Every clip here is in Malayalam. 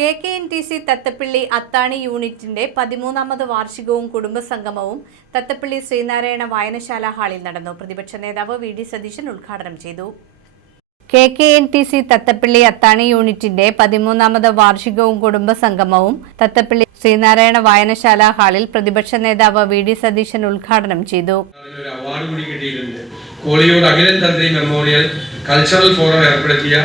K K N T C Thathappilly Athani യൂണിറ്റിന്റെ പതിമൂന്നാമത് വാർഷികവും കുടുംബസംഗമവും തത്തപ്പള്ളി ശ്രീനാരായണ വായനശാല ഹാളിൽ നടന്നു. പ്രതിപക്ഷ നേതാവ് വി ഡി സതീശൻ ഉദ്ഘാടനം ചെയ്തു. K K N T C Thathappilly Athani യൂണിറ്റിന്റെ പതിമൂന്നാമത് വാർഷികവും കുടുംബസംഗമവും തത്തപ്പള്ളി ശ്രീനാരായണ വായനശാല ഹാളിൽ പ്രതിപക്ഷ നേതാവ് വി ഡി സതീശൻ ഉദ്ഘാടനം ചെയ്തു. അതിനൊരു അവാർഡ് കൂടി കിട്ടിയിട്ടുണ്ട്. കോളിയൂർ അഖിലൻ തന്ത്രി മെമ്മോറിയൽ കൾച്ചറൽ ഫോറം ഏർപ്പെടുത്തിയ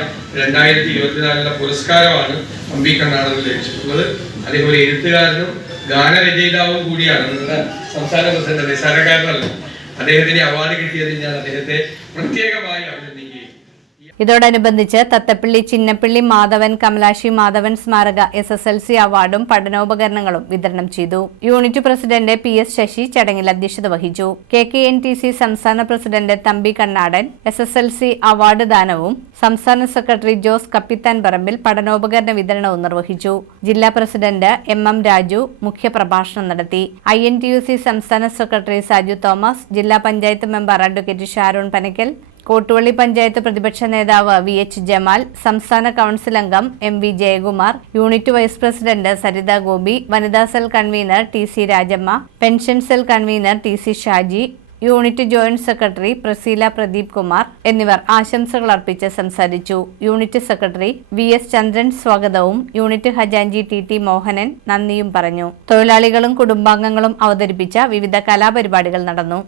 രണ്ടായിരത്തി ഇരുപത്തിനാലിലെ പുരസ്കാരമാണ് അമ്പി കണ്ണാടന് ലഭിച്ചിട്ടുള്ളത് അതേപോലെ എഴുത്തുകാരനും ഗാനരചയിതാവും കൂടിയാണ്. സംസ്ഥാന പ്രസിഡന്റ് നിസ്സാരക്കാരനല്ല അദ്ദേഹത്തിന് അവാർഡ് കിട്ടിയതിൽ ഞാൻ അദ്ദേഹത്തെ പ്രത്യേകമായി അഭിനന്ദിക്കുകയും ഇതോടനുബന്ധിച്ച് തത്തപ്പള്ളി ചിന്നപ്പള്ളി മാധവൻ കമലാശി മാധവൻ സ്മാരക എസ് എസ് എൽ സി അവാർഡും പഠനോപകരണങ്ങളും വിതരണം ചെയ്തു. Unit president P S Sasi ചടങ്ങിൽ അധ്യക്ഷത വഹിച്ചു. K K N T C സംസ്ഥാന president Thampi Kannadan S S L C award ദാനവും സംസ്ഥാന സെക്രട്ടറി ജോസ് കപ്പിത്താൻ പറമ്പിൽ പഠനോപകരണ വിതരണവും നിർവഹിച്ചു. ജില്ലാ പ്രസിഡന്റ് എം എം രാജു മുഖ്യപ്രഭാഷണം നടത്തി. I N T U C സംസ്ഥാന സെക്രട്ടറി സാജു തോമസ് ജില്ലാ പഞ്ചായത്ത് മെമ്പർ അഡ്വക്കേറ്റ് ഷാരൂൺ പനക്കൽ കോട്ടുവള്ളി പഞ്ചായത്ത് പ്രതിപക്ഷ നേതാവ് വി എച്ച് ജമാൽ സംസ്ഥാന കൌൺസിൽ അംഗം M V Jayakumar unit vice president Saritha Gopi വനിതാ cell convener T C Rajamma pension cell convener T C Shaji unit joint secretary Praseela Pradeep Kumar എന്നിവർ ആശംസകൾ അർപ്പിച്ച് സംസാരിച്ചു. Unit secretary V S Chandran സ്വാഗതവും യൂണിറ്റ് ഹജാൻജി ടി ടി മോഹനൻ നന്ദിയും പറഞ്ഞു. തൊഴിലാളികളും കുടുംബാംഗങ്ങളും അവതരിപ്പിച്ച വിവിധ കലാപരിപാടികൾ നടന്നു.